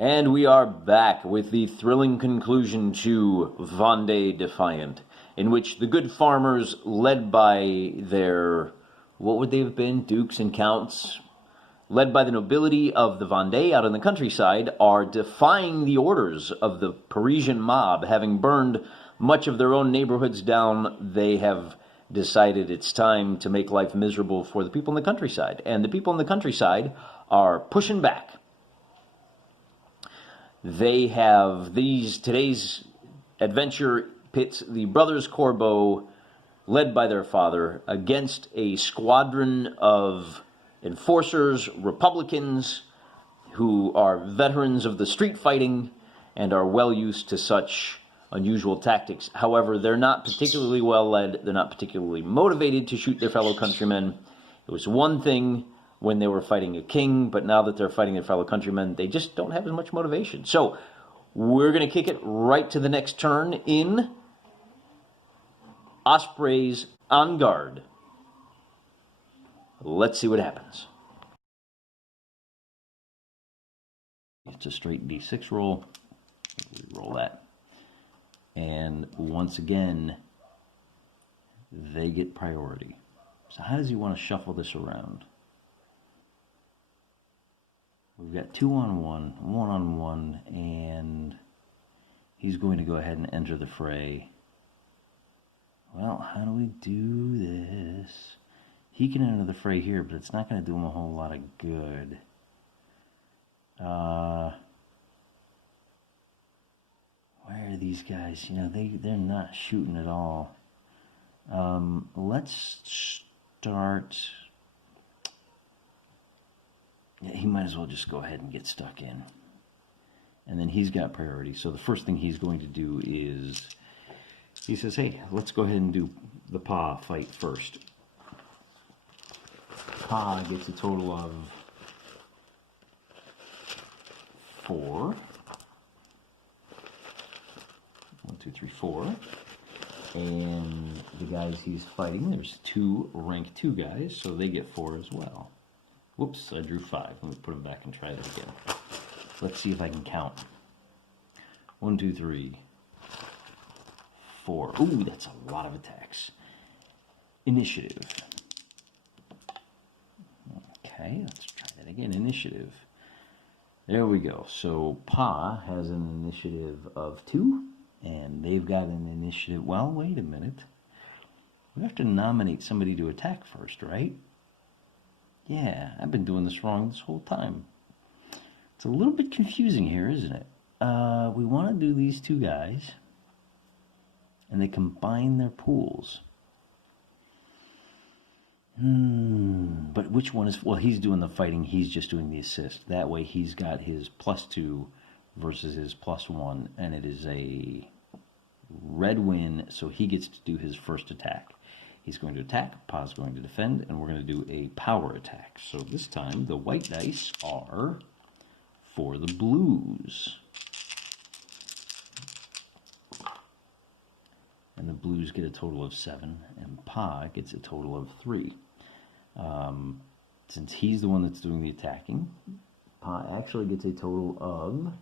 And we are back with the thrilling conclusion to Vendee Defiant, in which the good farmers, led by their, what would they have been, dukes and counts, led by the nobility of the Vendee out in the countryside, are defying the orders of the Parisian mob. Having burned much of their own neighborhoods down, they have decided it's time to make life miserable for the people in the countryside. And the people in the countryside are pushing back. They have today's adventure pits the brothers Corbeaux, led by their father, against a squadron of enforcers, Republicans, who are veterans of the street fighting and are well used to such unusual tactics. However, they're not particularly well led, they're not particularly motivated to shoot their fellow countrymen. It was one thing when they were fighting a king, but now that they're fighting their fellow countrymen, they just don't have as much motivation. So we're going to kick it right to the next turn in Osprey's on Garde. Let's see what happens. It's a straight D6 roll. We roll that. And once again, they get priority. So how does he want to shuffle this around? We've got 2-on-1, 1-on-1, and he's going to go ahead and enter the fray. Well, how do we do this? He can enter the fray here, but it's not going to do him a whole lot of good. Where are these guys? You know, they're not shooting at all. Let's start... Yeah, he might as well just go ahead and get stuck in. And then he's got priority. So the first thing he's going to do is, he says, hey, let's go ahead and do the paw fight first. Paw gets a total of 4. 1, 2, 3, 4. And the guys he's fighting, there's 2 rank 2 guys, so they get 4 as well. Whoops, I drew 5. Let me put them back and try that again. Let's see if I can count. 1, 2, 3, 4. Ooh, that's a lot of attacks. Initiative. Okay, let's try that again. Initiative. There we go. So Pa has an initiative of 2, and they've got an initiative. Well, wait a minute. We have to nominate somebody to attack first, right? Yeah, I've been doing this wrong this whole time. It's a little bit confusing here, isn't it? We want to do these 2 guys, and they combine their pools. But which one is... Well, he's doing the fighting, he's just doing the assist. That way he's got his +2 versus his +1, and it is a red win, so he gets to do his first attack. He's going to attack, Pa's going to defend, and we're going to do a power attack. So this time, the white dice are for the blues. And the blues get a total of 7, and Pa gets a total of 3. Since he's the one that's doing the attacking, Pa actually gets a total of...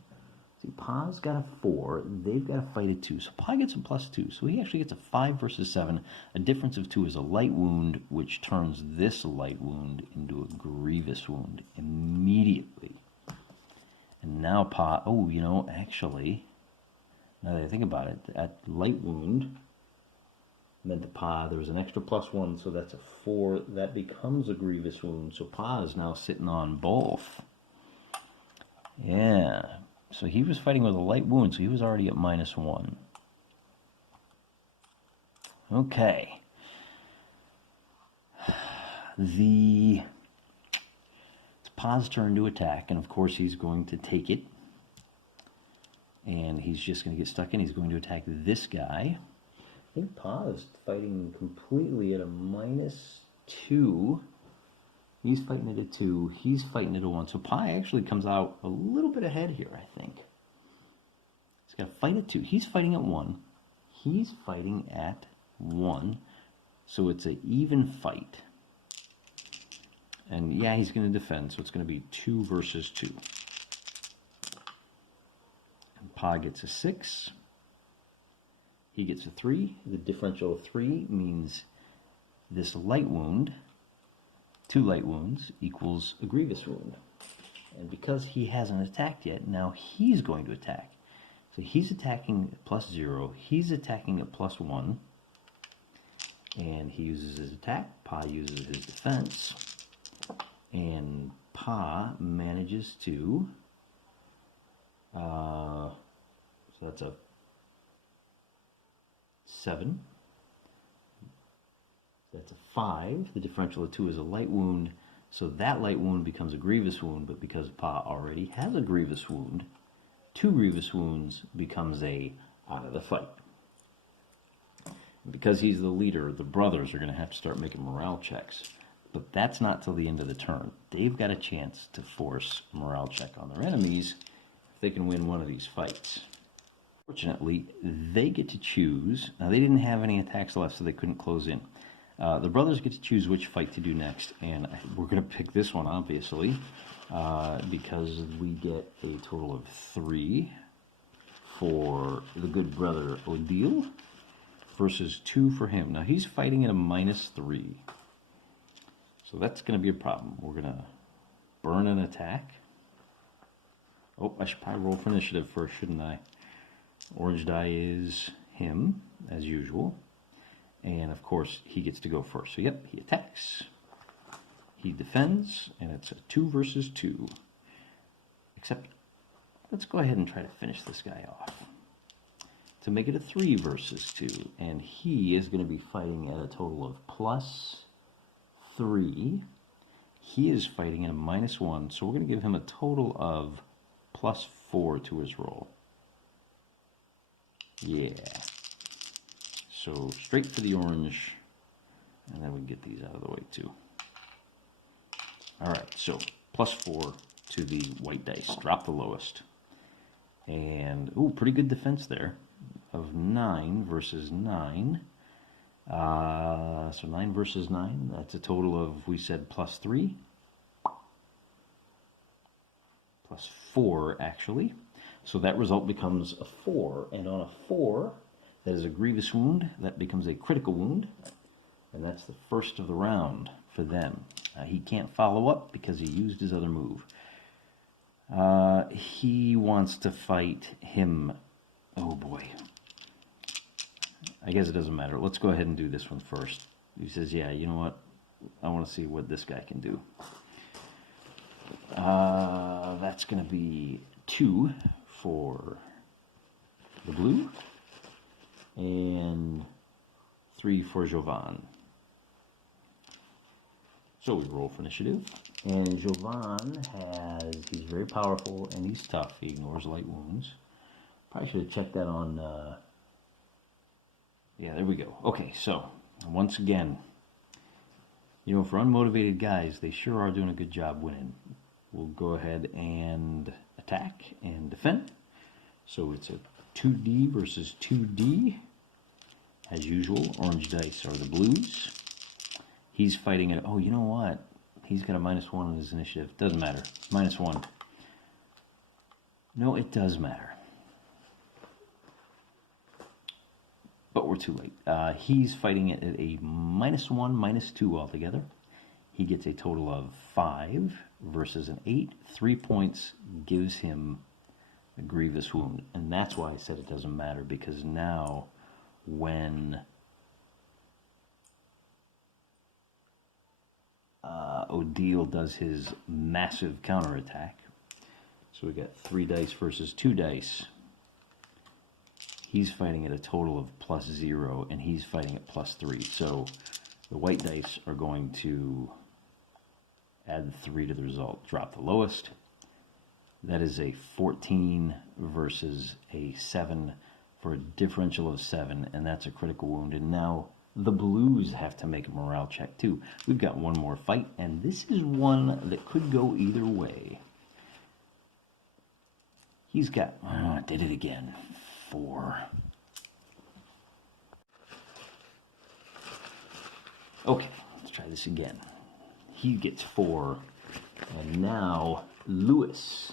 See, Pa's got a 4, they've got to fight a 2, so Pa gets a +2, so he actually gets a 5 versus 7. A difference of 2 is a light wound, which turns this light wound into a grievous wound immediately. And now Pa, oh, you know, actually, now that I think about it, that light wound meant to Pa, there was an extra +1, so that's a 4, that becomes a grievous wound, so Pa is now sitting on both. Yeah. So he was fighting with a light wound, so he was already at -1. Okay. It's Pa's turn to attack, and of course he's going to take it. And he's just going to get stuck in. He's going to attack this guy. I think Pa is fighting completely at a -2. He's fighting at a 2. He's fighting at a 1. So Pa actually comes out a little bit ahead here, I think. He's got to fight at 2. He's fighting at 1. He's fighting at 1. So it's an even fight. And yeah, he's going to defend. So it's going to be 2 versus 2. Pa gets a 6. He gets a 3. The differential of 3 means this light wound, 2 light wounds, equals a grievous wound. And because he hasn't attacked yet, now he's going to attack. So he's attacking at +0. He's attacking at +1. And he uses his attack. Pa uses his defense. And Pa manages to... so that's a 7. That's a 5. The differential of 2 is a light wound. So that light wound becomes a grievous wound, but because Pa already has a grievous wound, 2 grievous wounds becomes a out of the fight. And because he's the leader, the brothers are going to have to start making morale checks. But that's not till the end of the turn. They've got a chance to force a morale check on their enemies if they can win one of these fights. Fortunately, they get to choose. Now, they didn't have any attacks left, so they couldn't close in. The brothers get to choose which fight to do next, and we're going to pick this one, obviously, because we get a total of 3 for the good brother Odile versus 2 for him. Now, he's fighting at a -3, so that's going to be a problem. We're going to burn an attack. Oh, I should probably roll for initiative first, shouldn't I? Orange die is him, as usual. And, of course, he gets to go first. So, yep, he attacks. He defends, and it's a 2 versus 2. Except, let's go ahead and try to finish this guy off. To make it a 3 versus 2. And he is going to be fighting at a total of +3. He is fighting at a -1, so we're going to give him a total of +4 to his roll. Yeah. So straight for the orange, and then we can get these out of the way too. All right, so +4 to the white dice. Drop the lowest. And, ooh, pretty good defense there of 9 versus 9. So 9 versus 9, that's a total of, we said, +3. +4, actually. So that result becomes a 4. And on a 4, that is a grievous wound. That becomes a critical wound. And that's the first of the round for them. He can't follow up because he used his other move. He wants to fight him. Oh, boy. I guess it doesn't matter. Let's go ahead and do this one first. He says, yeah, you know what? I want to see what this guy can do. That's going to be 2 for the blue and 3 for Jovan. So we roll for initiative. And Jovan he's very powerful and he's tough. He ignores light wounds. Probably should have checked that on, yeah, there we go. Okay, so once again, you know, for unmotivated guys, they sure are doing a good job winning. We'll go ahead and attack and defend. So it's a 2D versus 2D. As usual, orange dice are the blues. He's fighting it. Oh, you know what? He's got a -1 on his initiative. Doesn't matter. -1. No, it does matter. But we're too late. He's fighting it at a -1, -2 altogether. He gets a total of 5 versus an 8. 3 points gives him a grievous wound. And that's why I said it doesn't matter, because now when Odile does his massive counterattack, so we got 3 dice versus 2 dice. He's fighting at a total of +0, and he's fighting at +3. So the white dice are going to add 3 to the result. Drop the lowest. That is a 14 versus a 7 for a differential of 7, and that's a critical wound. And now the blues have to make a morale check too. We've got one more fight, and this is one that could go either way. He's got, did it again, 4. Okay, let's try this again. He gets 4, and now Lewis,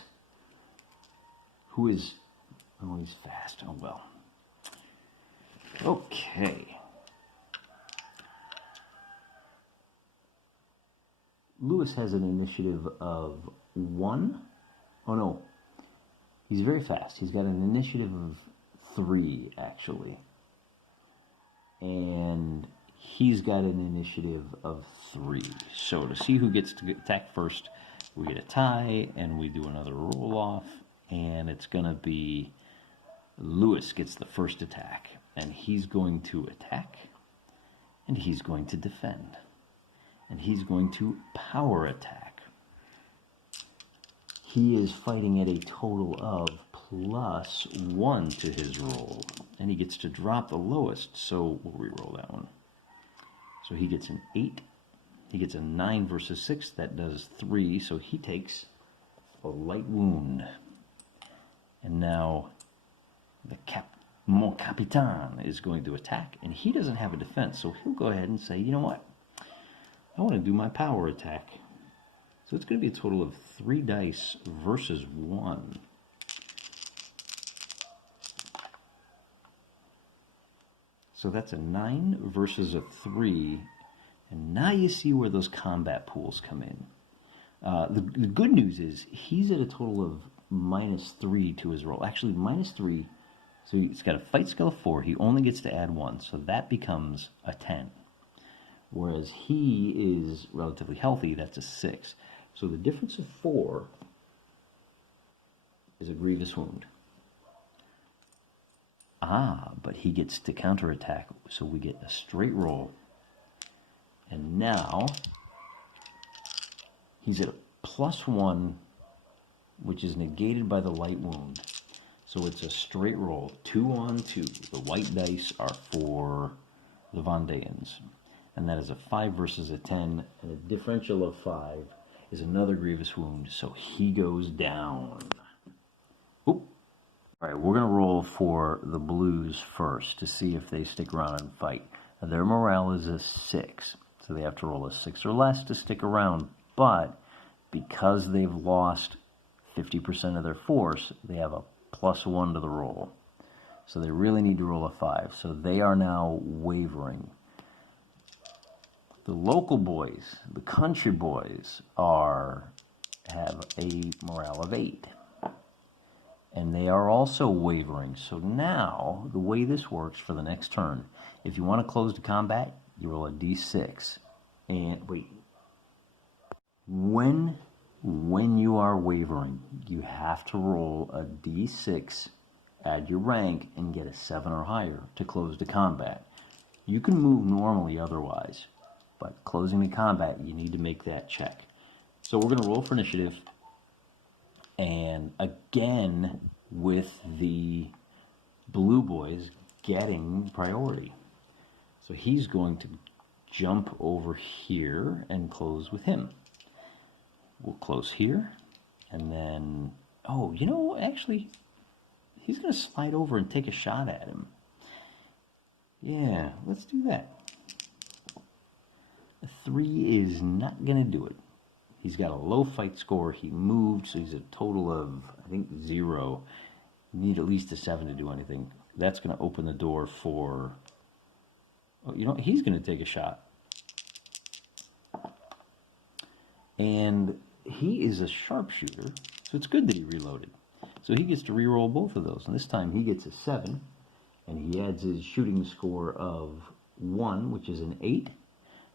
who is Oh, he's fast. Oh, well. Okay. Lewis has an initiative of 1. Oh, no. He's very fast. He's got an initiative of 3, actually. And he's got an initiative of 3. So to see who gets to attack first, we get a tie, and we do another roll-off. And it's going to be Lewis gets the first attack. And he's going to attack, and he's going to defend. And he's going to power attack. He is fighting at a total of +1 to his roll. And he gets to drop the lowest, so we'll re-roll that one. So he gets an 8. He gets a 9 versus 6. That does 3, so he takes a light wound. And now the Mon Capitan is going to attack, and he doesn't have a defense, so he'll go ahead and say, you know what? I want to do my power attack. So it's going to be a total of 3 dice versus 1. So that's a 9 versus a 3. And now you see where those combat pools come in. The good news is he's at a total of -3 to his roll. Actually, -3. So he's got a fight skill of 4. He only gets to add 1. So that becomes a 10. Whereas he is relatively healthy. That's a 6. So the difference of 4 is a grievous wound. But he gets to counterattack, so we get a straight roll. And now he's at a +1, which is negated by the light wound. So it's a straight roll, 2 on 2. The white dice are for the Vendeans. And that is a 5 versus a 10, and a differential of 5 is another grievous wound, so he goes down. Oop. All right, we're going to roll for the blues first to see if they stick around and fight. Now, their morale is a 6, so they have to roll a 6 or less to stick around, but because they've lost 50% of their force, they have a +1 to the roll. So they really need to roll a 5, so they are now wavering. The local boys, the country boys, have a morale of 8. And they are also wavering. So now, the way this works for the next turn, if you want to close to combat, you roll a d6. And wait. When you are wavering, you have to roll a d6, add your rank, and get a 7 or higher to close to combat. You can move normally otherwise. But closing the combat, you need to make that check. So we're going to roll for initiative. And again, with the blue boys getting priority. So he's going to jump over here and close with him. We'll close here. And then, oh, you know, actually, he's going to slide over and take a shot at him. Yeah, let's do that. A 3 is not going to do it. He's got a low fight score. He moved, so he's a total of, I think, 0. You need at least a 7 to do anything. That's going to open the door for... Oh, you know, he's going to take a shot. And he is a sharpshooter, so it's good that he reloaded. So he gets to re-roll both of those. And this time he gets a 7, and he adds his shooting score of 1, which is an 8.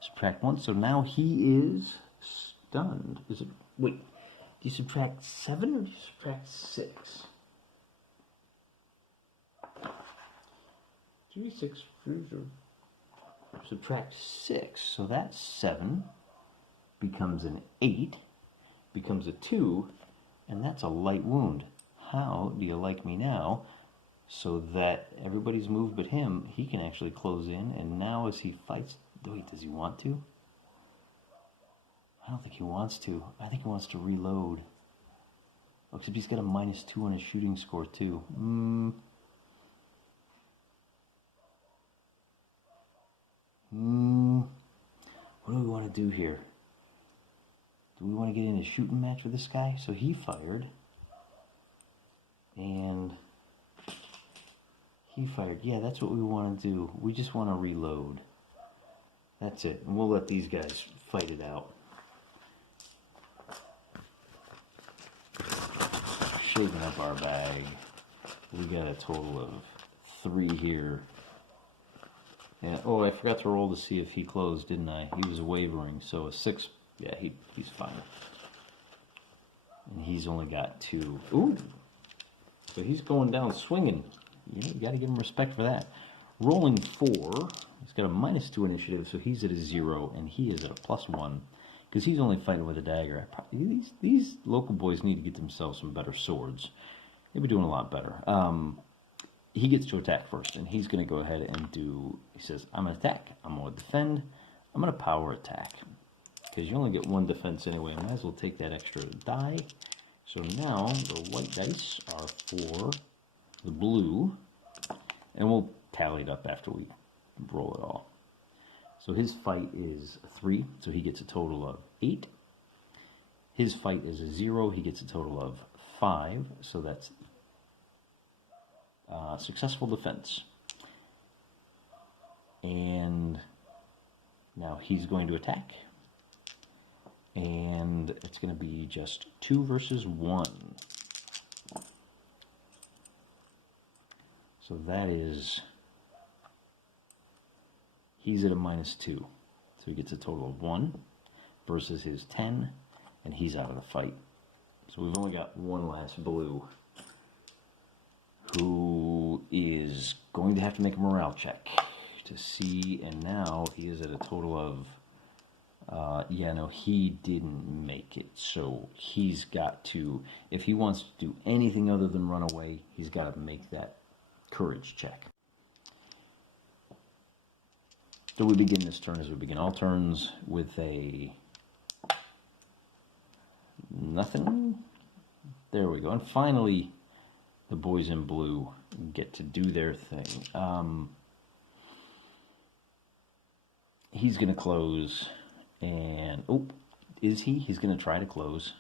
Subtract 1, so now he is stunned. Is it? Wait, do you subtract 7 or do you subtract 6? 3, 6, 3, subtract 6, so that 7 becomes an 8, becomes a 2, and that's a light wound. How do you like me now? So that everybody's moved but him, he can actually close in, and now as he fights... Wait, does he want to? I don't think he wants to. I think he wants to reload. Oh, except he's got a -2 on his shooting score, too. What do we want to do here? Do we want to get in a shooting match with this guy? So he fired. And He fired. Yeah, that's what we want to do. We just want to reload. That's it. And we'll let these guys fight it out. Shaking up our bag. We got a total of 3 here. And, oh, I forgot to roll to see if he closed, didn't I? He was wavering, so a 6. Yeah, he's fine. And he's only got 2. Ooh! So he's going down swinging. You got to give him respect for that. Rolling 4. He's got a -2 initiative, so he's at a 0, and he is at a +1. Because he's only fighting with a dagger. These local boys need to get themselves some better swords. They'll be doing a lot better. He gets to attack first, and he's going to go ahead and do... He says, I'm going to attack. I'm going to defend. I'm going to power attack. Because you only get 1 defense anyway. I might as well take that extra die. So now the white dice are for the blue. And we'll tally it up after we roll it all. So his fight is 3, so he gets a total of 8. His fight is a 0, he gets a total of 5, so that's successful defense. And now he's going to attack. And it's going to be just 2 versus 1. So that is... He's at a -2, so he gets a total of 1 versus his 10, and he's out of the fight. So we've only got one last blue, who is going to have to make a morale check to see, and now he is at a total of, yeah, no, he didn't make it, so he's got to, if he wants to do anything other than run away, he's got to make that courage check. So we begin this turn as we begin all turns with a nothing. There we go. And finally, the boys in blue get to do their thing. He's going to close, and oh, is he? He's going to try to close.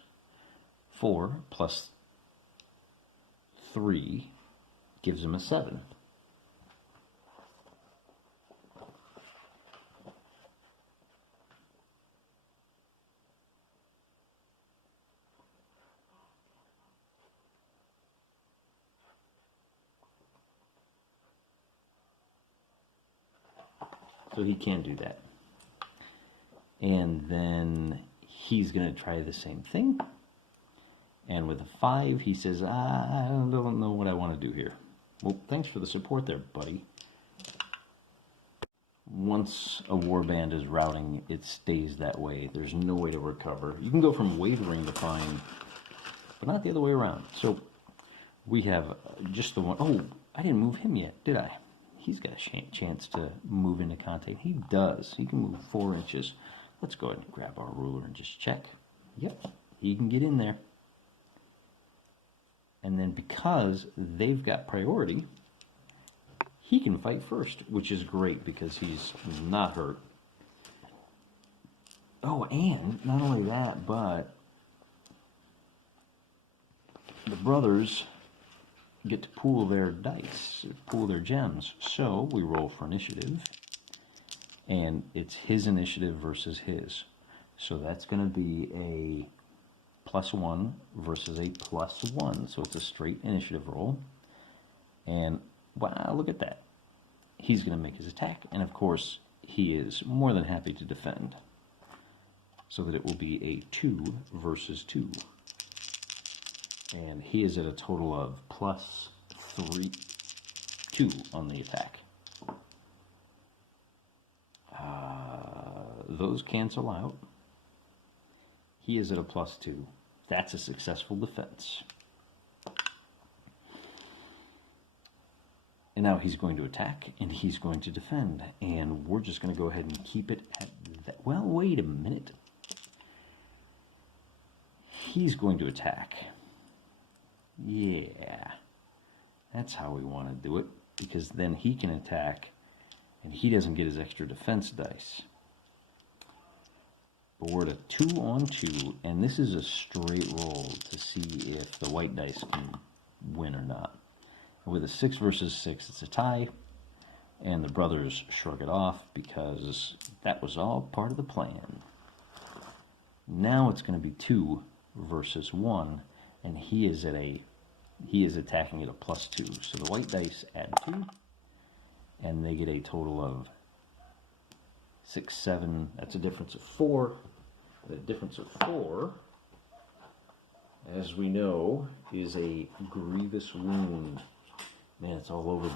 4 plus 3 gives him a 7. So he can do that. And then he's going to try the same thing. And with a 5, he says, I don't know what I want to do here. Well, thanks for the support there, buddy. Once a warband is routing, it stays that way. There's no way to recover. You can go from wavering to fine, but not the other way around. So we have just the one. Oh, I didn't move him yet, did I? He's got a chance to move into contact. He does. He can move 4 inches. Let's go ahead and grab our ruler and just check. Yep, he can get in there. And then because they've got priority, he can fight first, which is great because he's not hurt. Oh, and not only that, but the brothers get to pool their dice, pool their gems. So we roll for initiative, and it's his initiative versus his. So that's going to be a +1 versus a +1. So it's a straight initiative roll. And wow, look at that. He's going to make his attack, and of course he is more than happy to defend. So that it will be a 2 versus 2. And he is at a total of +2 on the attack. Those cancel out. He is at a +2. That's a successful defense. And now he's going to attack, and he's going to defend. And we're just going to go ahead and keep it at that. Well, wait a minute. He's going to attack. Yeah, that's how we want to do it, because then he can attack and he doesn't get his extra defense dice. But we're at a 2 on 2, and this is a straight roll to see if the white dice can win or not. with a 6 versus 6, it's a tie. And the brothers shrug it off because that was all part of the plan. Now it's going to be 2 versus 1, and he is attacking at a +2. So the white dice add 2, and they get a total of 6, 7. That's a difference of 4. The difference of 4, as we know, is a grievous wound. Man, it's all over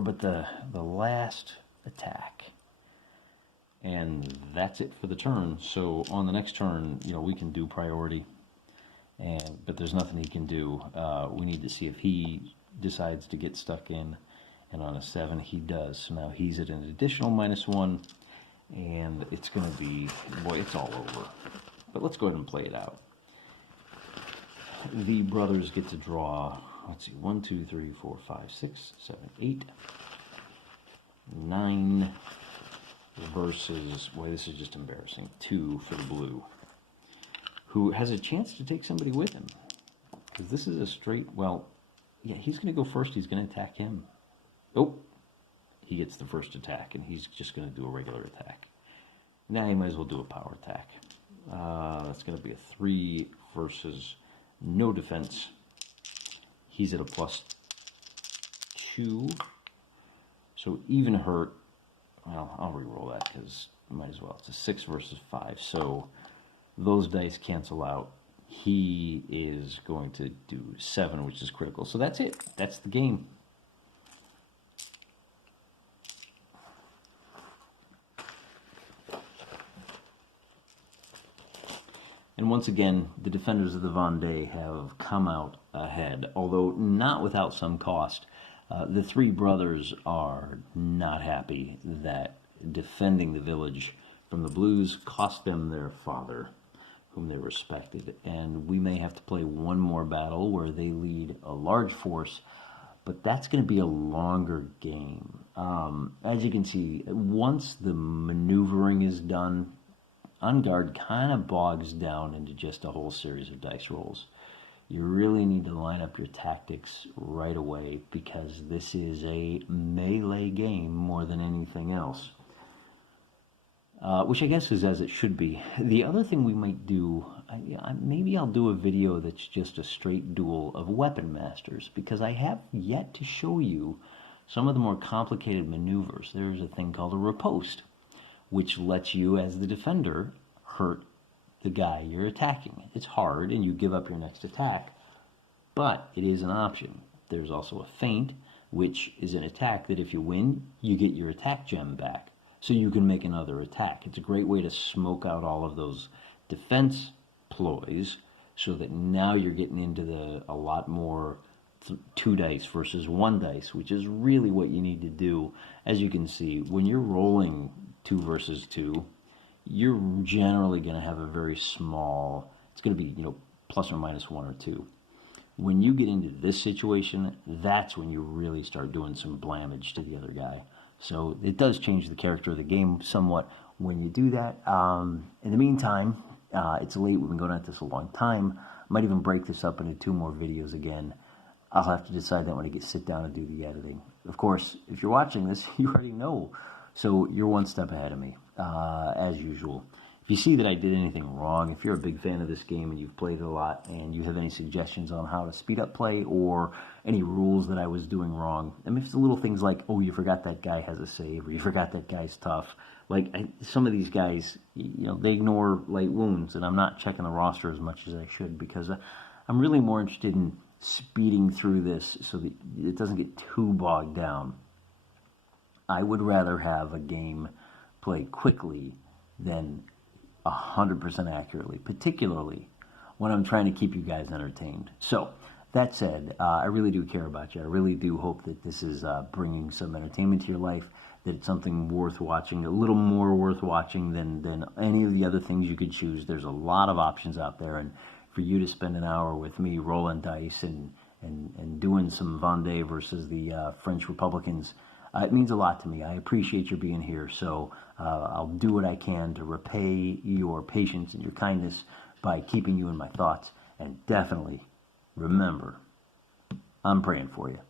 but the last attack. And that's it for the turn. So on the next turn, we can do priority, but there's nothing he can do. We need to see if he decides to get stuck in, and on a 7 he does. So now he's at an additional -1, and it's going to be, boy, it's all over. But let's go ahead and play it out. The brothers get to draw, let's see, 1, 2, 3, 4, 5, 6, 7, 8, 9 versus, boy, this is just embarrassing, 2 for the blue, who has a chance to take somebody with him. Because this is a straight, well, yeah, he's going to go first. He's going to attack him. Oh, he gets the first attack, and he's just going to do a regular attack. Now he might as well do a power attack. That's going to be a 3 versus no defense. He's at a +2. So even hurt, well, I'll re-roll that because I might as well. It's a 6 versus 5. So those dice cancel out. He is going to do 7, which is critical. So that's it. That's the game. And once again, the defenders of the Vendee have come out ahead, although not without some cost. The 3 brothers are not happy that defending the village from the blues cost them their father, whom they respected. And we may have to play one more battle where they lead a large force, but that's going to be a longer game. As you can see, once the maneuvering is done, On Garde kind of bogs down into just a whole series of dice rolls. You really need to line up your tactics right away because this is a melee game more than anything else. Which I guess is as it should be. The other thing we might do, maybe I'll do a video that's just a straight duel of weapon masters, because I have yet to show you some of the more complicated maneuvers. There's a thing called a riposte, which lets you, as the defender, hurt the guy you're attacking. It's hard, and you give up your next attack, but it is an option. There's also a feint, which is an attack that if you win, you get your attack gem back, so you can make another attack. It's a great way to smoke out all of those defense ploys, so that now you're getting into a lot more 2 dice versus 1 dice, which is really what you need to do. As you can see, when you're rolling 2 versus 2, you're generally going to have a very small, it's going to be, plus or minus 1 or 2. When you get into this situation, that's when you really start doing some blamage to the other guy. So it does change the character of the game somewhat when you do that. In the meantime, it's late. We've been going at this a long time. I might even break this up into 2 more videos again. I'll have to decide that when I sit down and do the editing. Of course, if you're watching this, you already know. So you're one step ahead of me, as usual. If you see that I did anything wrong, if you're a big fan of this game and you've played it a lot and you have any suggestions on how to speed up play or any rules that I was doing wrong, I mean, if it's the little things like, oh, you forgot that guy has a save, or you forgot that guy's tough. Like, some of these guys, they ignore light wounds, and I'm not checking the roster as much as I should because I'm really more interested in speeding through this so that it doesn't get too bogged down. I would rather have a game played quickly than 100% accurately, particularly when I'm trying to keep you guys entertained. So, that said, I really do care about you. I really do hope that this is bringing some entertainment to your life, that it's something worth watching, a little more worth watching than any of the other things you could choose. There's a lot of options out there, and for you to spend an hour with me rolling dice and doing some Vendee versus the French Republicans, it means a lot to me. I appreciate your being here, so I'll do what I can to repay your patience and your kindness by keeping you in my thoughts. And definitely, remember, I'm praying for you.